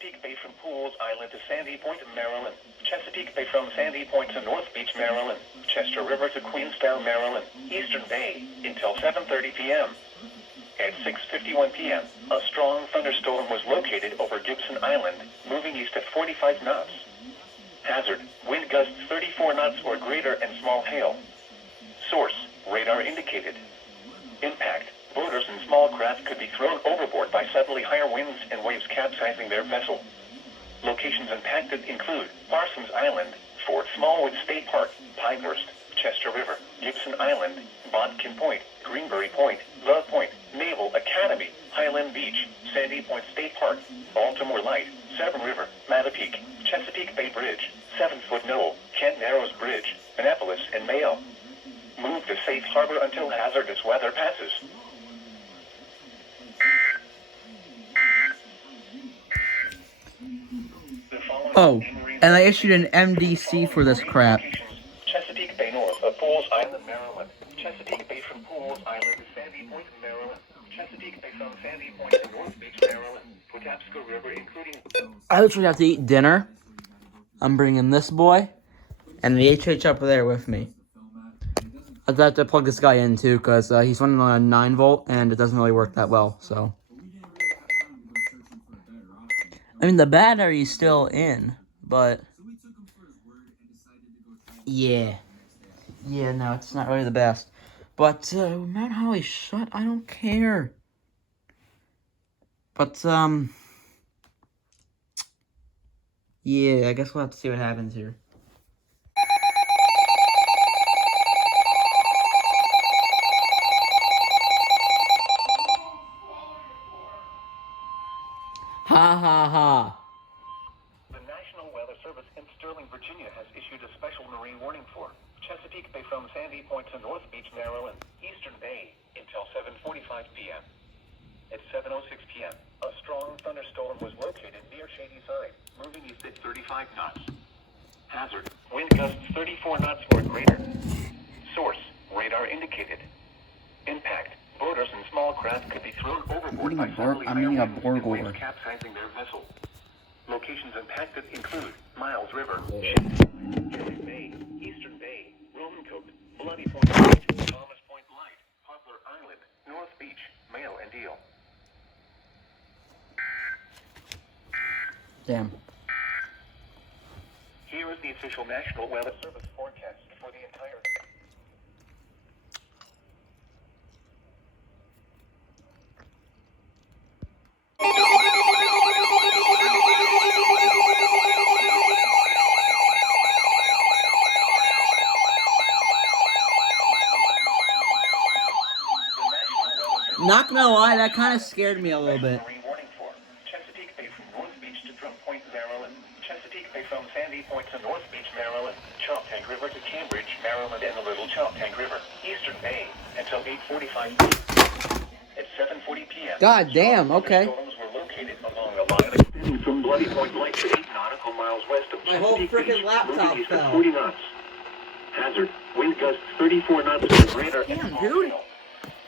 Chesapeake Bay from Pools Island to Sandy Point, Maryland. Chesapeake Bay from Sandy Point to North Beach, Maryland. Chester River to Queenstown, Maryland. Eastern Bay until 7:30 p.m. At 6:51 p.m., a strong thunderstorm was located over Gibson Island, moving east at 45 knots. Hazard, wind gusts 34 knots or greater and small hail. Source, radar indicated. Impact, boaters and small craft could be thrown overboard by suddenly higher winds and waves capsizing their vessel. Locations impacted include Parsons Island, Fort Smallwood State Park, Pinehurst, Chester River, Gibson Island, Bodkin Point, Greenberry Point, Love Point, Naval Academy, Highland Beach, Sandy Point State Park, Baltimore Light, Severn River, Chesapeake, Chesapeake Bay Bridge, 7-foot Knoll, Kent Narrows Bridge, Annapolis, and Mayo. Move to safe harbor until hazardous weather passes. Oh, and I issued an MDC for this crap. Chesapeake Bay north of Pools Island, Maryland. Chesapeake Bay from Pools Island to Sandy Point, Maryland. Chesapeake Bay from Sandy Point to North Beach, Maryland. Patapsco River, including... I literally have to eat dinner. I'm bringing this boy and the HH up there with me. I have to plug this guy in too because he's running on a 9-volt and it doesn't really work that well. So, I mean the battery's still in, but yeah, no, it's not really the best. But Mount Holly shut. I don't care. But yeah, I guess we'll have to see what happens here. Ha ha ha. The National Weather Service in Sterling, Virginia has issued a special marine warning for Chesapeake Bay from Sandy Point to North Beach, Maryland, Eastern Bay until 7:45 p.m. At 7:06 p.m., a strong thunderstorm was located near Shady Side, moving east at 35 knots. Hazard, wind gusts 34 knots or greater. Source, radar indicated. Impact, boaters and small craft could be thrown overboard by suddenly higher winds and waves capsizing their vessel. Locations impacted include Miles River, Chesapeake Bay, Eastern Bay, Roman Coat, Bloody Point Light, Thomas Point Light, Poplar Island, North Beach, Mail and Deal. Damn. Here is the official National Weather Service forecast for the entire... Not gonna lie, that kind of scared me a little bit. Marine warning for Chesapeake Bay from North Beach to Drum Point, Maryland. Chesapeake Bay from Sandy Point to North Beach, Maryland. Choptank River to Cambridge, Maryland, and the Little Choptank River. Eastern Bay until 8:45 p.m. At 7:40 p.m. God damn, okay. Storms were located along a line extending from Bloody Point Light to 8 nautical miles west of My whole Chesapeake freaking Beach, laptop moving east at fell. 40 knots. Hazard, wind gusts 34 knots or greater. Damn, dude.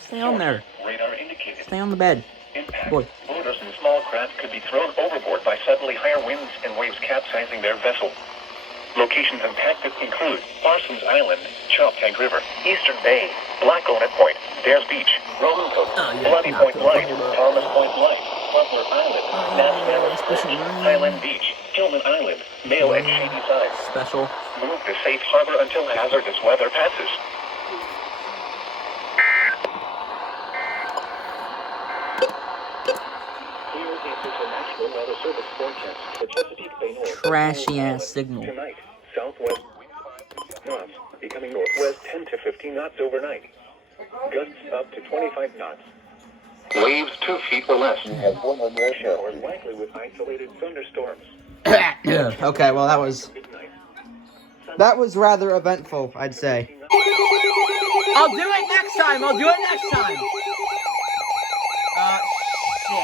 Stay on there. Radar indicated. Stay on the bed. Impact. Boy. Boaters and small craft could be thrown overboard by suddenly higher winds and waves capsizing their vessel. Locations impacted include Parsons Island, Choptank River, Eastern Bay, Blackownet Point, Dares Beach, Roman Coat, Bloody Point Light, Thomas Point Light, Poplar Island, Nassau Bridge, Highland Beach, Hillman Island, Mail and Shady Side. Special. Move to safe harbor until hazardous weather passes. Here is the official National Weather Service forecast for Chesapeake Bay North. Trashy ass signal. Tonight, southwest wind 5 to 10 knots, becoming northwest 10 to 15 knots overnight. Gusts up to 25 knots. Waves 2 feet or less. Have one or more showers likely with isolated thunderstorms. Okay, well that was rather eventful, I'd say. I'll do it next time. Shit.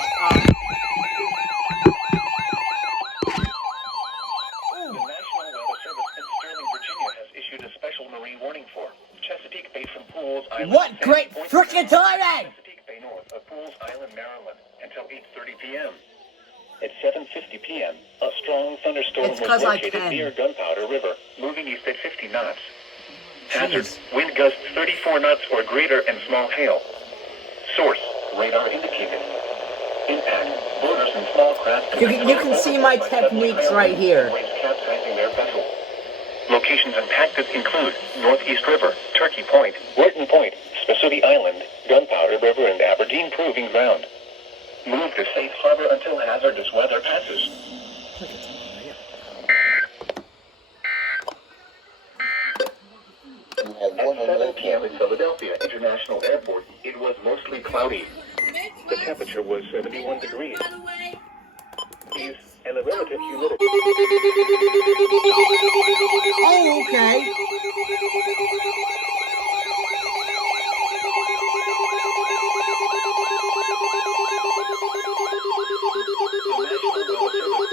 The National Weather Service in Sterling, Virginia has issued a special marine warning for Chesapeake Bay from Pools Island. What great frickin' timing! Chesapeake Bay north of Pools Island, Maryland, until 8:30 p.m. At 7:30 7:50 p.m., a strong thunderstorm It's was 'cause I located can. near Gunpowder River, moving east at 50 knots. Hazard, Jeez. wind gusts 34 knots or greater and small hail. Source, radar indicated. Impact, boaters and small craft could You can see my by suddenly techniques higher right winds here. and waves capsizing their vessel. Locations impacted include Northeast River, Turkey Point, Wharton Point, Spassuti Island, Gunpowder River, and Aberdeen Proving Ground. Move to safe harbor until hazardous weather passes. At 7 p.m. at Philadelphia International Airport, it was mostly cloudy. The temperature was 71 degrees. And the relative humidity. Oh, okay.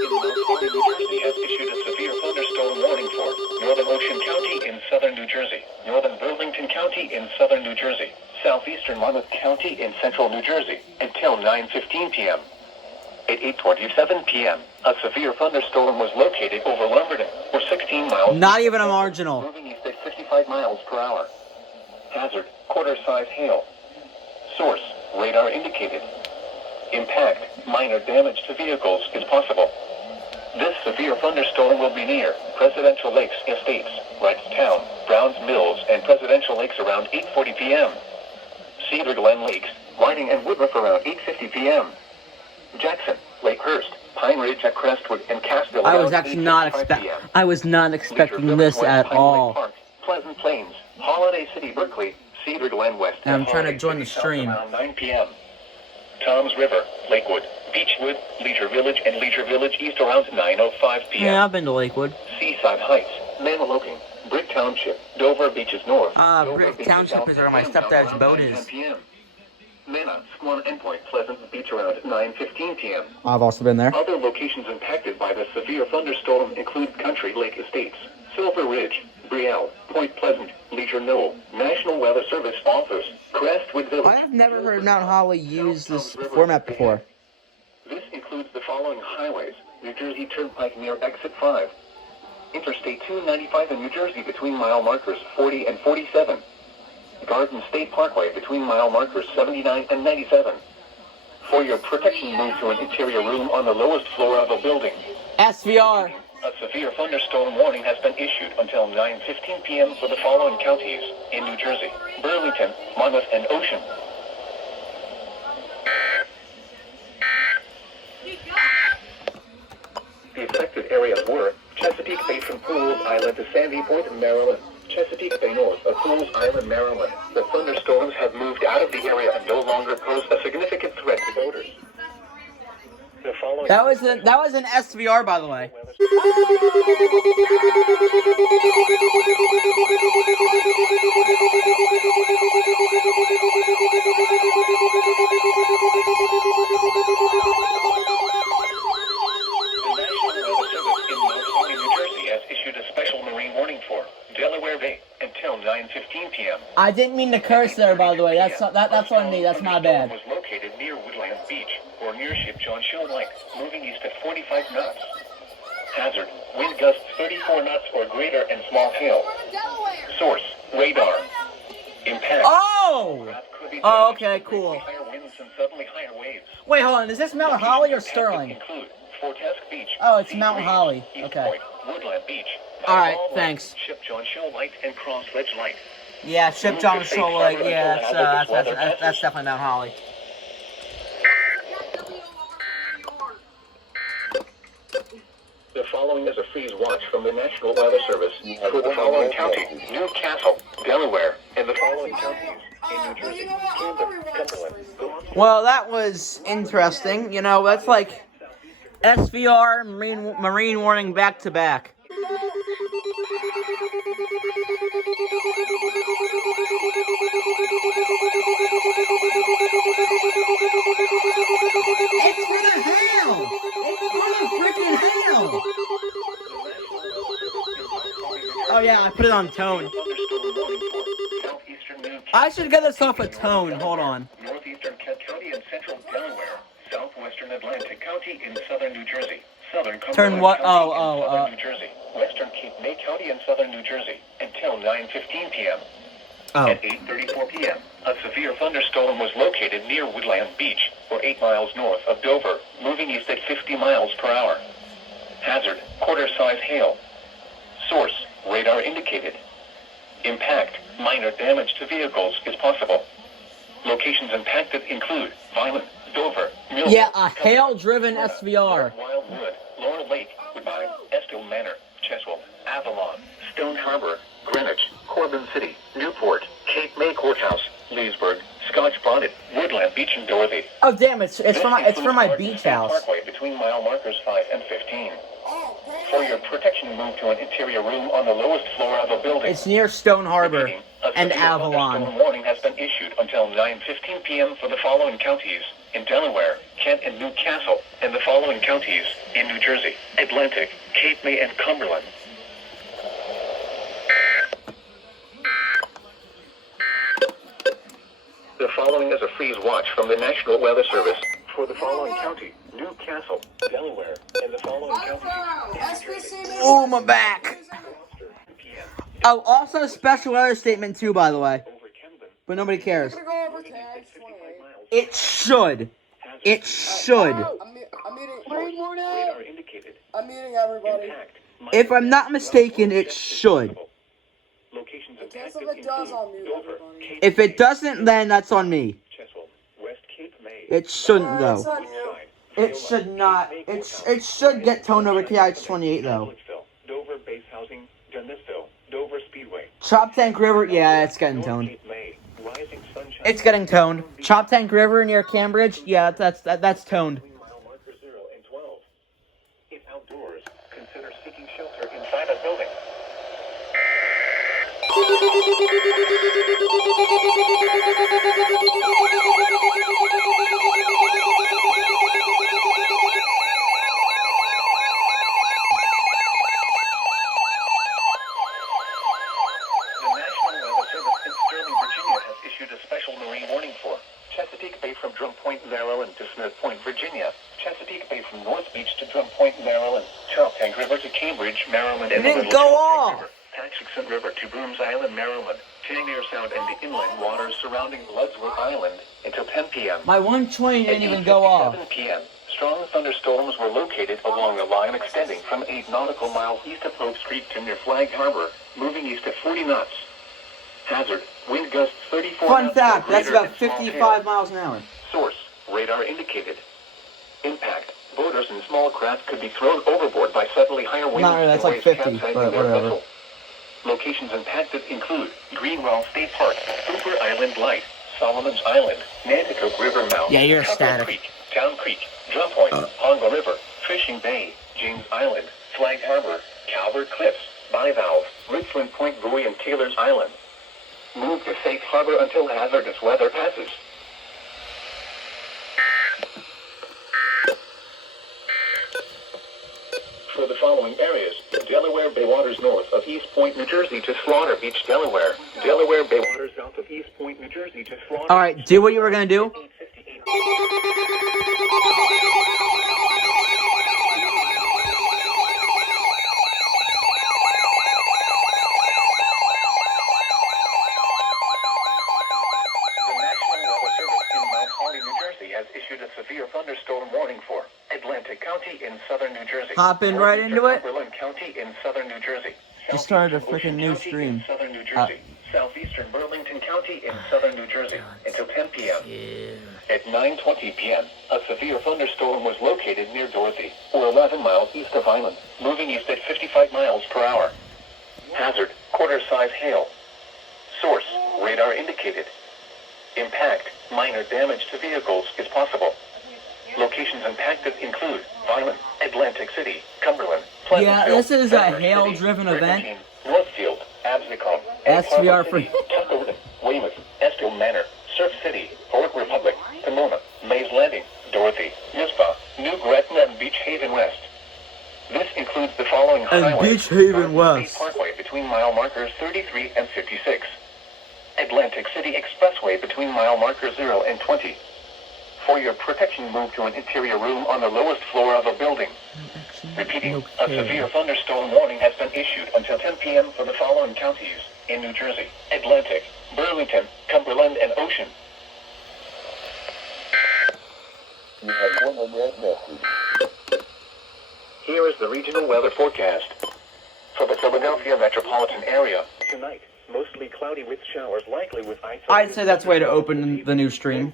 Has issued a severe thunderstorm warning for Northern Ocean County in southern New Jersey, Northern Burlington County in southern New Jersey, southeastern Monmouth County in central New Jersey, until 9:15 p.m. At 8:27 p.m., a severe thunderstorm was located over Lumberton, or 16 miles. Not even a marginal. Moving east at 55 miles per hour. Hazard, quarter-size hail. Source, radar indicated. Impact, minor damage to vehicles is possible. This severe thunderstorm will be near Presidential Lakes Estates, Wrightstown, Browns Mills, and Presidential Lakes around 8:40 p.m. Cedar Glen Lakes, Whiting and Woodruff around 8:50 p.m. Jackson, Lakehurst, Pine Ridge at Crestwood, and Cassville I was around actually not 8:55 p.m. expecting this at all. Park, Pleasant Plains, Holiday City, Berkeley, Cedar Glen West, And I'm trying to Holiday join the City South stream. around 9 p.m. Toms River, Lakewood, Beechwood, Leisure Village, and Leisure Village East around 9:05 p.m. Yeah, I've been to Lakewood. Seaside Heights, Manilokin, Brick Township, Dover Beaches North. Dover Brick Beaches Township South, is where my and stepdad's around boat 9:10 is. p.m. Mana, Squam, and Point Pleasant Beach around 9:15 p.m. I've also been there. Other locations impacted by the severe thunderstorm include Country Lake Estates, Silver Ridge, Brielle, Point Pleasant, Leisure Knoll, National Weather Service Office, Crestwood Village. I have never heard Mount Holly use this format before. This includes the following highways: New Jersey Turnpike near Exit 5, Interstate 295 in New Jersey between mile markers 40 and 47, Garden State Parkway between mile markers 79 and 97. For your protection, move to an interior room on the lowest floor of a building. SVR. A severe thunderstorm warning has been issued until 9:15 p.m. for the following counties in New Jersey: Burlington, Monmouth, and Ocean. The affected areas were Chesapeake Bay from Pools Island to Sandy Point, Maryland. Chesapeake Bay north of Pools Island, Maryland. The thunderstorms have moved out of the area and no longer pose a significant threat to boaters. The following That was an SVR, by the way. Until 9:15 p.m. I didn't mean to curse there, by the way. That's on me. That's my bad. Was located near Woodland Beach or near Ship John Show Lake, moving east at 45 knots. Hazard: wind gusts 34 knots or greater and small hail. Source: radar. Impact. Oh! Oh, okay, cool. Higher winds and suddenly higher waves. Wait, hold on. Is this Mount Holly or Sterling? Include Fortask Beach. Oh, it's Mount Holly. East Okay. Point, Woodland Beach. All right, Mall thanks. Ship John Show Light and Cross Ledge Light. Yeah, Ship John Show Lake. Yeah, that's definitely Mount Holly. The following is a freeze watch from the National Weather Service for the following counties: Newcastle, Delaware, and the following counties in New Jersey: Camden, Cumberland. Well, that was interesting. You know, that's like SVR, Marine warning back to back. It's gonna hail! It's gonna freaking hail! Oh yeah, I put it on tone. I should get this off a tone. Hold on. Northeastern Kent County and central Delaware, southwestern Atlantic County in southern New Jersey. Southern Turn Cumberland what? County Oh, in southern New Jersey. Western Cape May County in southern New Jersey until 9:15 p.m. Oh. At 8:34 p.m., a severe thunderstorm was located near Woodland Beach, or 8 miles north of Dover, moving east at 50 miles per hour. Hazard, quarter-size hail. Source, radar indicated. Impact, minor damage to vehicles is possible. Locations impacted include Vineland, Dover, Milton. Yeah, a hail-driven SVR. Wildwood, Laurel Lake, Woodbine, Estill Manor, Cheswell, Avalon, Stone Harbor, Greenwich, Corbin City, Newport, Cape May Courthouse, Leesburg, Scotch Bonnet, Woodland Beach, and Dorothy. Oh damn! It's for my beach house. Parkway between mile markers 5 and 15. For your protection, move to an interior room on the lowest floor of a building. It's near Stone Harbor Repeating, a and severe Avalon. thunderstorm warning has been issued until 9:15 p.m. for the following counties in Delaware, Kent, and Newcastle, and the following counties in New Jersey, Atlantic, Cape May, and Cumberland. The following is a freeze watch from the National Weather Service for the following county, Newcastle, Delaware, and the following counties. Oh, my back. Oh, also a special weather statement too, by the way. But nobody cares. It should. It should. I'm muting everybody. If I'm not mistaken, it should. If it doesn't, then that's on me. It shouldn't, though. It should not. It should get toned over KIH-28, though. Dover base housing, Dennisville, Dover Speedway. Chop Tank River, yeah, it's getting toned. It's getting toned. Chop Tank River near Cambridge, yeah, that's toned. Mile marker 0 and 12. If outdoors, consider seeking shelter inside a building. Issued a special marine warning for Chesapeake Bay from Drum Point, Maryland to Smith Point, Virginia. Chesapeake Bay from North Beach to Drum Point, Maryland. Chop Tank River to Cambridge, Maryland. And It didn't go off. Paxton River to Brooms Island, Maryland. Chanier Sound and the inland waters surrounding Bloodswood Island until 10 p.m. My 120 didn't even go off. 7 p.m. Strong thunderstorms were located along a line extending from 8 nautical miles east of Oak Street to near Flag Harbor, moving east at 40 knots. Hazard, wind gusts 34 Fun knots fact, or that's greater about and small 55 hail. miles an hour. Source, radar indicated. Impact, boaters and small craft could be thrown overboard by suddenly higher winds. Not really, that's like and 50, capsizing but their whatever. vessel. Locations impacted include Greenwell State Park, Hooper Island Light, Solomon's Island, Nanticoke River Mouth, Yeah, you're Copper static. Creek, Town Creek, Drum Point, Ponga River, Fishing Bay, James Island, Flag Harbor, Calvert Cliffs, Bivalve, Richland Point Buoy, and Taylor's Island. Move to safe harbor until hazardous weather passes. For the following areas, Delaware Bay waters north of East Point, New Jersey to Slaughter Beach, Delaware. Delaware Bay waters south of East Point, New Jersey to Slaughter. Alright, do what you were gonna do. Has issued a severe thunderstorm warning for Atlantic County in southern New Jersey. Hopping right into it. Cumberland County in southern New Jersey. Just started a Southeastern freaking new Ocean County stream. in southern New Jersey. Southeastern Burlington County in southern New Jersey until 10 p.m. At 9:20 p.m., a severe thunderstorm was located near Dorothy, or 11 miles east of Vineland, moving east at 55 miles per hour. Hazard, quarter-size hail. Source, radar indicated. Impact, minor damage to vehicles is possible. Locations impacted include Vineland, Atlantic City, Cumberland, Yeah, Pleasantville, this is a Denver City, hail-driven event. Brigantine, Northfield, Absecon, SVR for- Tuckerton, Weymouth, Estill Manor, Surf City, Port Republic, Pomona, Mays Landing, Dorothy, Mizpah, New Gretna, and Beach Haven West. This includes the following And highways. Beach Haven Garden West. State Parkway between mile markers 33 and 56. Atlantic City Expressway between mile markers 0 and 20. For your protection, move to an interior room on the lowest floor of a building. Repeating, a severe thunderstorm warning has been issued until 10 p.m. for the following counties in New Jersey: Atlantic, Burlington, Cumberland, and Ocean. You have one unread message. Here is the regional weather forecast. For the Philadelphia metropolitan area, tonight, mostly cloudy with showers likely with isolated... I'd say that's the way to open the new stream.